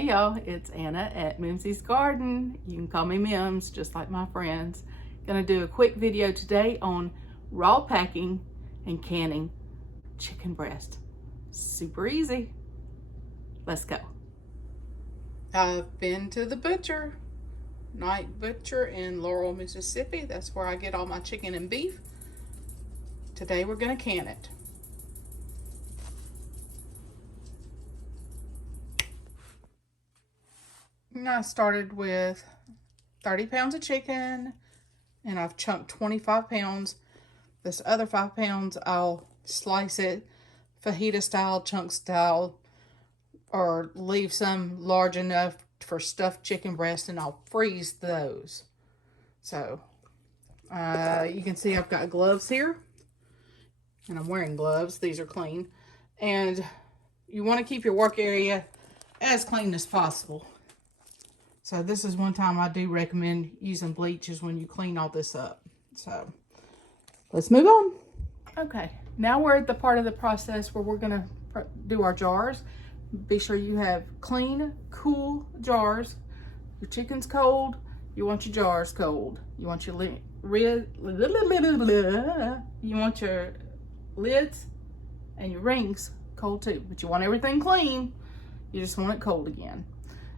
Hey y'all, it's Anna at Mimsy's Garden. You can call me Mims, just like my friends. Gonna do a quick video today on raw packing and canning chicken breast. Super easy. Let's go. I've been to the butcher, Night Butcher in Laurel, Mississippi. That's where I get all my chicken and beef. Today we're gonna can it. I started with 30 pounds of chicken, and I've chunked 25 pounds. This other 5 pounds, I'll slice it fajita style, chunk style, or leave some large enough for stuffed chicken breast, and I'll freeze those. So, you can see I've got gloves here, and I'm wearing gloves. These are clean. And you want to keep your work area as clean as possible. So this is one time I do recommend using bleach is when you clean all this up. So let's move on. Okay, now we're at the part of the process where we're gonna do our jars. Be sure you have clean, cool jars. Your chicken's cold, you want your jars cold. You want your lids and your rings cold too. But you want everything clean, you just want it cold again.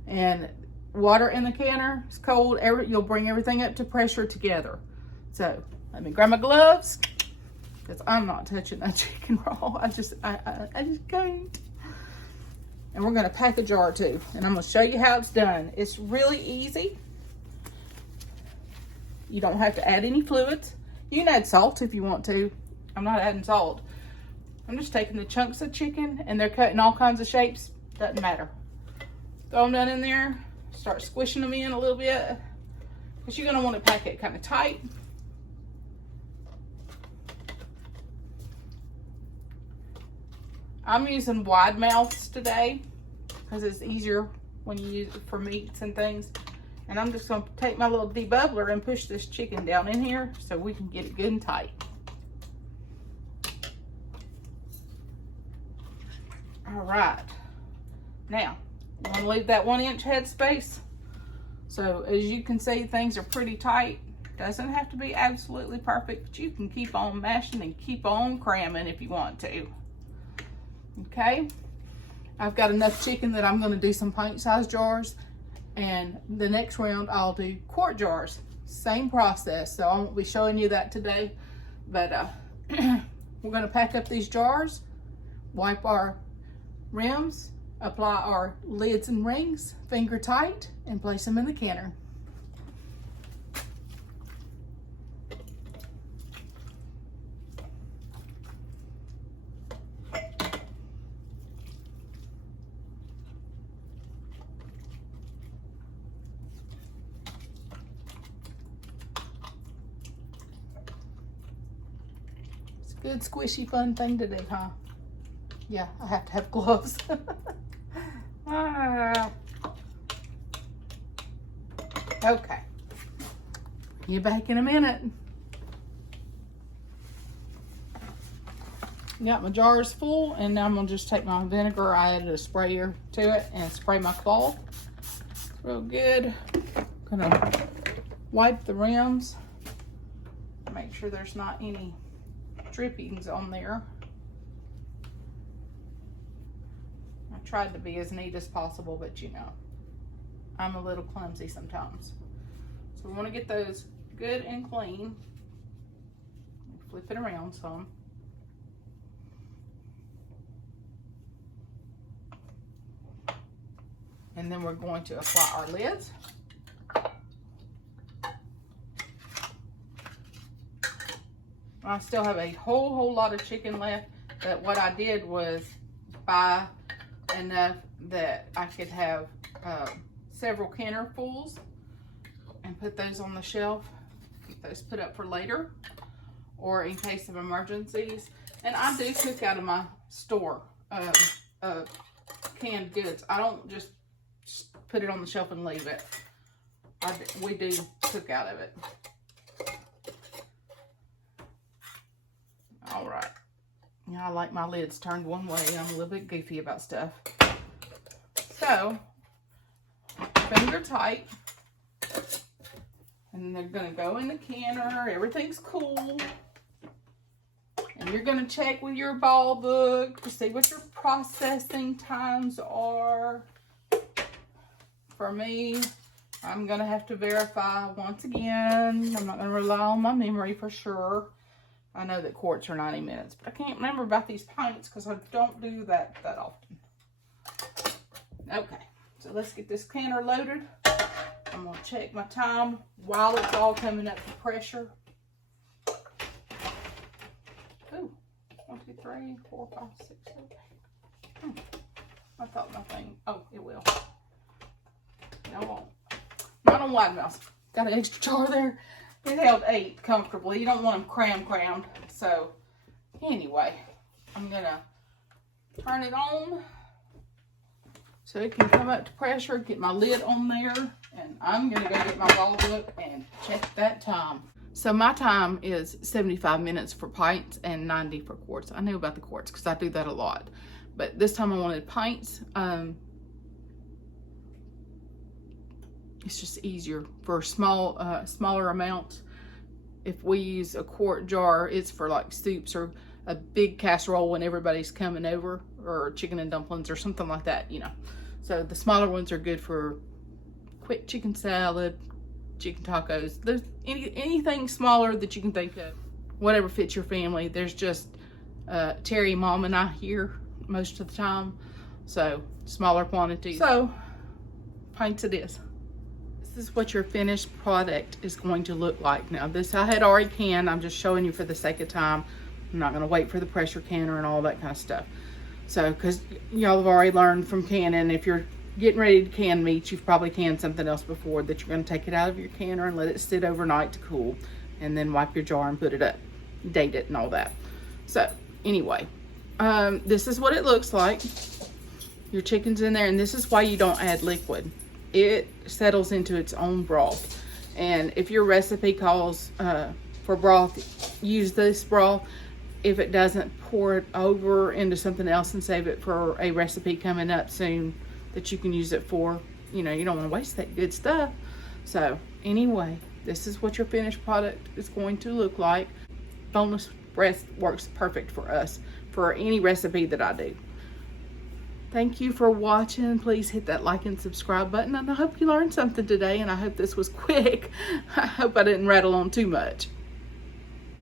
And water in the canner is cold. You'll bring everything up to pressure together. So let me grab my gloves because I'm not touching that chicken raw. I just can't. And we're gonna pack a jar too. And I'm gonna show you how it's done. It's really easy. You don't have to add any fluids. You can add salt if you want to. I'm not adding salt. I'm just taking the chunks of chicken and they're cut in all kinds of shapes. Doesn't matter. Throw them down in there. Start squishing them in a little bit because you're going to want to pack it kind of tight. I'm using wide mouths today because it's easier when you use it for meats and things. And I'm just going to take my little debubbler and push this chicken down in here so we can get it good and tight. All right. Now, you want to leave that 1 inch head space. So as you can see, things are pretty tight. Doesn't have to be absolutely perfect, but you can keep on mashing and keep on cramming if you want to. Okay, I've got enough chicken that I'm going to do some pint size jars, and the next round I'll do quart jars. Same process, so I won't be showing you that today, but we're going to pack up these jars, wipe our rims, apply our lids and rings, finger tight, and place them in the canner. It's a good, squishy, fun thing to do, huh? Yeah, I have to have gloves. Okay, you back in a minute. Got my jars full, and now I'm gonna just take my vinegar. I added a sprayer to it and spray my cloth real good. Gonna wipe the rims, make sure there's not any drippings on there. I tried to be as neat as possible, but you know, I'm a little clumsy sometimes. So we want to get those good and clean. Flip it around some. And then we're going to apply our lids. I still have a whole lot of chicken left, but what I did was buy enough that I could have several cannerfuls and put those on the shelf, keep those put up for later or in case of emergencies. And I do cook out of my store canned goods. I don't just put it on the shelf and leave it. We do cook out of it. All right. Yeah, I like my lids turned one way. I'm a little bit goofy about stuff. So finger tight. And they're gonna go in the canner. Everything's cool. And you're gonna check with your ball book to see what your processing times are. For me, I'm gonna have to verify once again. I'm not gonna rely on my memory for sure. I know that quarts are 90 minutes, but I can't remember about these pints because I don't do that often. Okay, so let's get this canner loaded. I'm gonna check my time while it's all coming up to pressure. Ooh, 1, 2, 3, 4, 5, 6, 7, 8. I thought my thing, oh, it will. No, it won't. Not on wide mouse. Got an extra jar there. It held 8 comfortably. You don't want them crammed. So, anyway, I'm gonna turn it on so it can come up to pressure. Get my lid on there, and I'm gonna go get my ball book and check that time. So my time is 75 minutes for pints and 90 for quarts. I know about the quarts because I do that a lot, but this time I wanted pints. It's just easier for smaller amounts. If we use a quart jar, it's for like soups or a big casserole when everybody's coming over, or chicken and dumplings or something like that, you know. So the smaller ones are good for quick chicken salad, chicken tacos. There's anything smaller that you can think of, whatever fits your family. There's just Terry, Mom, and I here most of the time, so smaller quantities. So pints it is. This is what your finished product is going to look like. Now this I had already canned. I'm just showing you for the sake of time. I'm not going to wait for the pressure canner and all that kind of stuff. So, because y'all have already learned from canning, if you're getting ready to can meat, you've probably canned something else before, that you're going to take it out of your canner and let it sit overnight to cool, and then wipe your jar and put it up, date it and all that. So anyway, this is what it looks like. Your chicken's in there, and this is why you don't add liquid. It settles into its own broth. And if your recipe calls for broth, use this broth. If it doesn't, pour it over into something else and save it for a recipe coming up soon that you can use it for. You know, you don't want to waste that good stuff. So anyway, this is what your finished product is going to look like. Boneless breast works perfect for us, for any recipe that I do. Thank you for watching. Please hit that like and subscribe button. And I hope you learned something today, and I hope this was quick. I hope I didn't rattle on too much.